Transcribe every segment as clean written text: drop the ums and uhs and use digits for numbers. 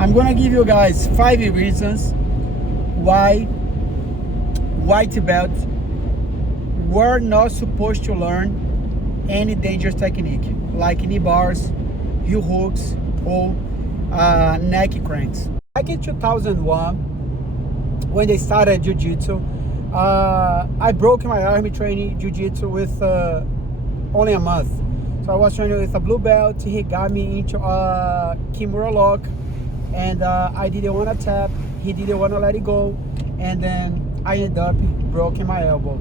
I'm gonna give you guys 5 reasons why white belts were not supposed to learn any dangerous technique like knee bars, heel hooks, or neck cranks. Back in 2001, when they started jiu-jitsu, I broke my army training jiu-jitsu with only a month. So I was training with a blue belt. He got me into a Kimura lock, and I didn't want to tap. He didn't want to let it go, and then I ended up breaking my elbow.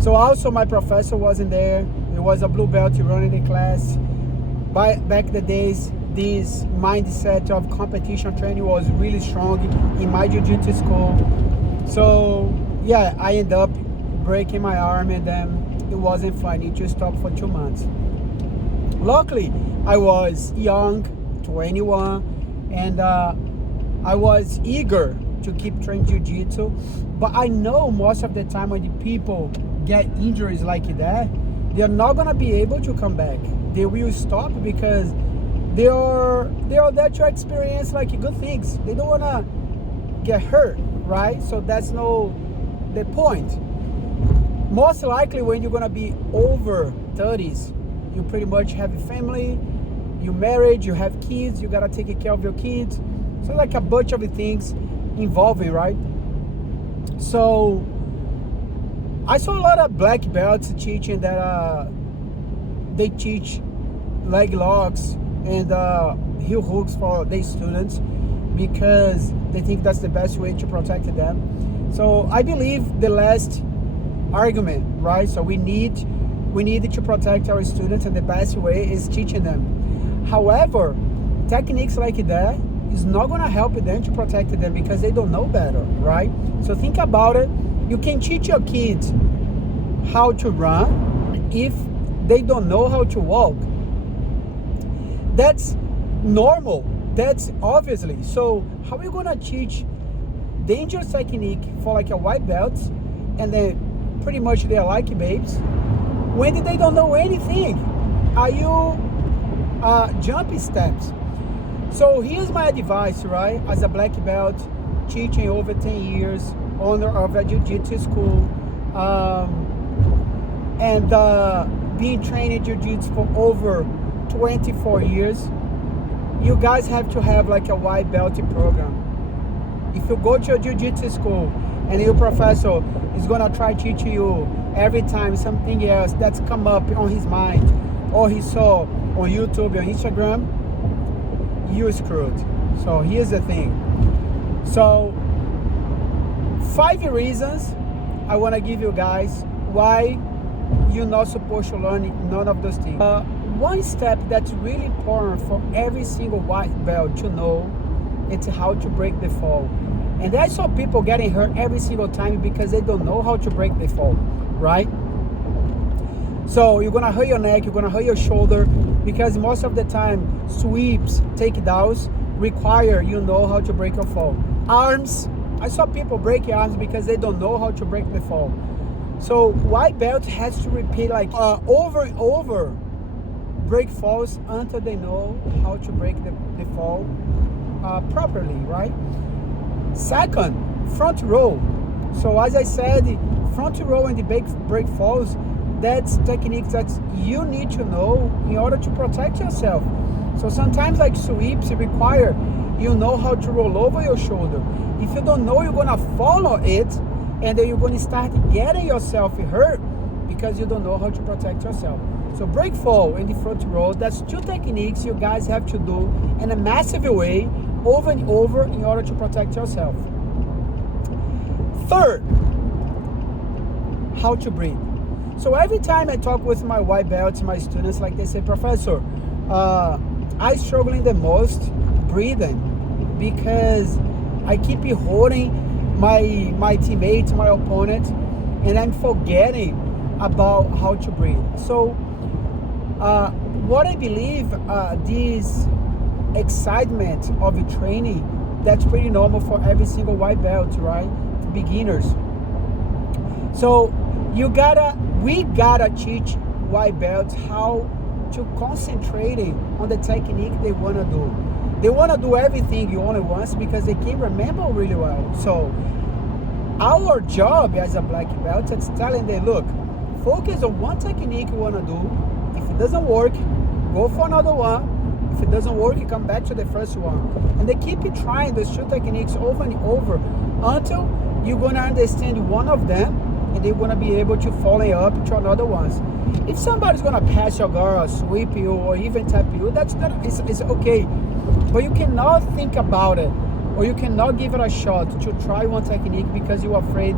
So also my professor wasn't there. It was a blue belt running the class. Back in the days, this mindset of competition training was really strong in my jiu-jitsu school. So yeah, I ended up breaking my arm, and then it wasn't fun. It just stopped for 2 months. Luckily, I was young, 21, and I was eager to keep training jiu-jitsu. But I know most of the time when the people get injuries like that, they're not gonna be able to come back. They will stop because they are there to experience like good things. They don't wanna get hurt, right? So that's no the point. Most likely when you're gonna be over 30s, you pretty much have a family, you married, you have kids, you gotta take care of your kids. So like a bunch of things involving, right? So I saw a lot of black belts teaching that they teach leg locks and heel hooks for their students because they think that's the best way to protect them. So I believe the last argument, right? So we need to protect our students, and the best way is teaching them. However, techniques like that is not going to help them to protect them because they don't know better, right? So think about it. You can teach your kids how to run if they don't know how to walk. That's normal. That's obviously. So how are you going to teach dangerous technique for like a white belt, and then pretty much they're like babes when they don't know anything? Are you jumping steps? So here's my advice, right? As a black belt, teaching over 10 years, owner of a jiu-jitsu school, and being trained in jiu-jitsu for over 24 years, you guys have to have like a white belt program. If you go to a jiu-jitsu school and your professor is gonna try teaching you every time something else that's come up on his mind or he saw on YouTube or Instagram, you're screwed. So here's the thing. So 5 reasons I want to give you guys why you're not supposed to learn none of those things. One step that's really important for every single white belt to know, it's how to break the fall. And I saw people getting hurt every single time because they don't know how to break the fall, right? So you're gonna hurt your neck, you're gonna hurt your shoulder, because most of the time sweeps, takedowns require you know how to break your fall. Arms, I saw people break arms because they don't know how to break the fall. So white belt has to repeat like over and over, break falls until they know how to break the fall properly, right? Second, front row. So as I said, front row and the break falls, that's techniques that you need to know in order to protect yourself. So sometimes like sweeps require you know how to roll over your shoulder. If you don't know, you're gonna follow it, and then you're gonna start getting yourself hurt because you don't know how to protect yourself. So break fall in the front row, that's 2 techniques you guys have to do in a massive way over and over in order to protect yourself. Third, how to breathe. So every time I talk with my white belts, my students, like they say, Professor, I struggling the most breathing because I keep holding my teammates, my opponent, and I'm forgetting about how to breathe. So what I believe, this excitement of training, that's pretty normal for every single white belt, right? Beginners. So we gotta teach white belts how to concentrating on the technique they wanna do. They want to do everything you only once because they can remember really well. So our job as a black belt is telling them, look, focus on one technique you want to do. If it doesn't work, go for another one. If it doesn't work, you come back to the first one. And they keep trying those two techniques over and over until you're going to understand one of them, and they're going to be able to follow up to another ones. If somebody's going to pass your guard or sweep you or even tap you, it's okay. But you cannot think about it, or you cannot give it a shot to try one technique because you're afraid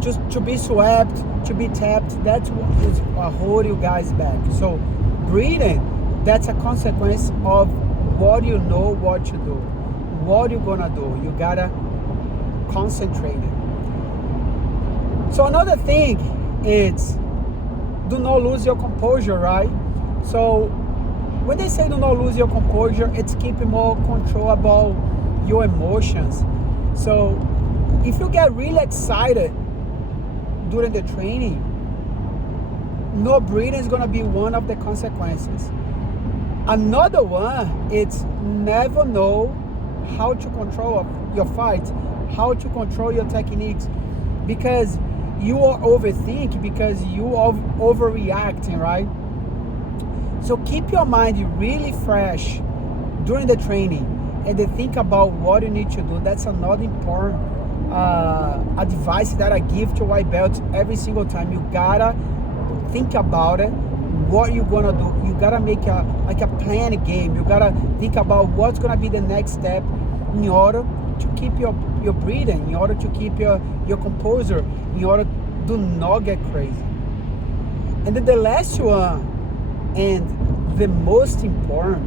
just to be swept, to be tapped. That's what is hold you guys back. So breathing, that's a consequence of what you know what to do, what you're gonna do. You gotta concentrate it. So another thing is, do not lose your composure, right? So when they say do not lose your composure, it's keeping more control about your emotions. So if you get really excited during the training, no breathing is gonna be one of the consequences. Another one, it's never know how to control your fight, how to control your techniques, because you are overthinking, because you are overreacting, right? So keep your mind really fresh during the training and then think about what you need to do. That's another important advice that I give to white belts every single time. You gotta think about it, what you're gonna do. You gotta make a plan game. You gotta think about what's gonna be the next step in order to keep your breathing, in order to keep your composure, in order to not get crazy. And then the last one, and the most important,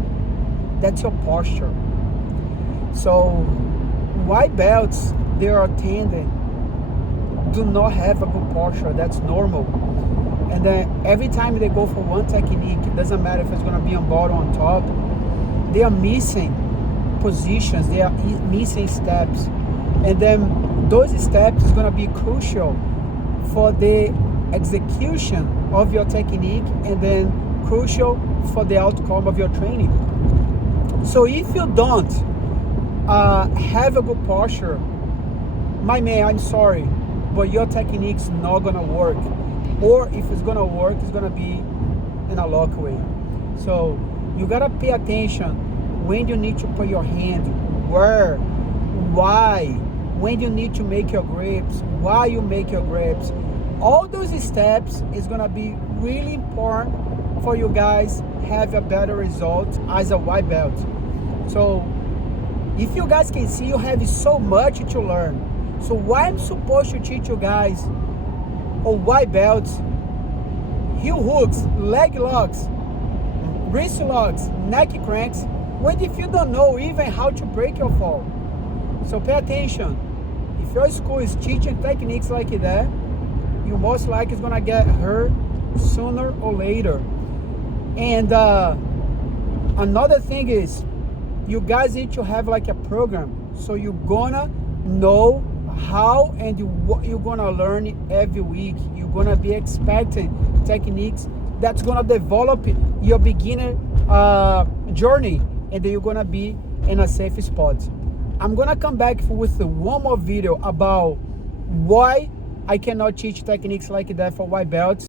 that's your posture. So white belts, they are tending do not have a good posture. That's normal. And then every time they go for one technique, it doesn't matter if it's going to be on bottom or on top, they are missing positions, they are missing steps. And then those steps is going to be crucial for the execution of your technique, and then crucial for the outcome of your training. So if you don't have a good posture, my man, I'm sorry, but your technique's not gonna work. Or if it's gonna work, it's gonna be in a lock way. So you gotta pay attention when you need to put your hand, where, why, when you need to make your grips, why you make your grips. All those steps is gonna be really important for you guys have a better result as a white belt. So if you guys can see, you have so much to learn. So why I'm supposed to teach you guys on white belts, heel hooks, leg locks, wrist locks, neck cranks, when if you don't know even how to break your fall? So pay attention. If your school is teaching techniques like that, you most likely is gonna get hurt sooner or later. And another thing is, you guys need to have like a program, so you're gonna know how and what you're gonna learn every week. You're gonna be expecting techniques that's gonna develop your beginner journey, and then you're gonna be in a safe spot. I'm gonna come back with one more video about why I cannot teach techniques like that for white belts.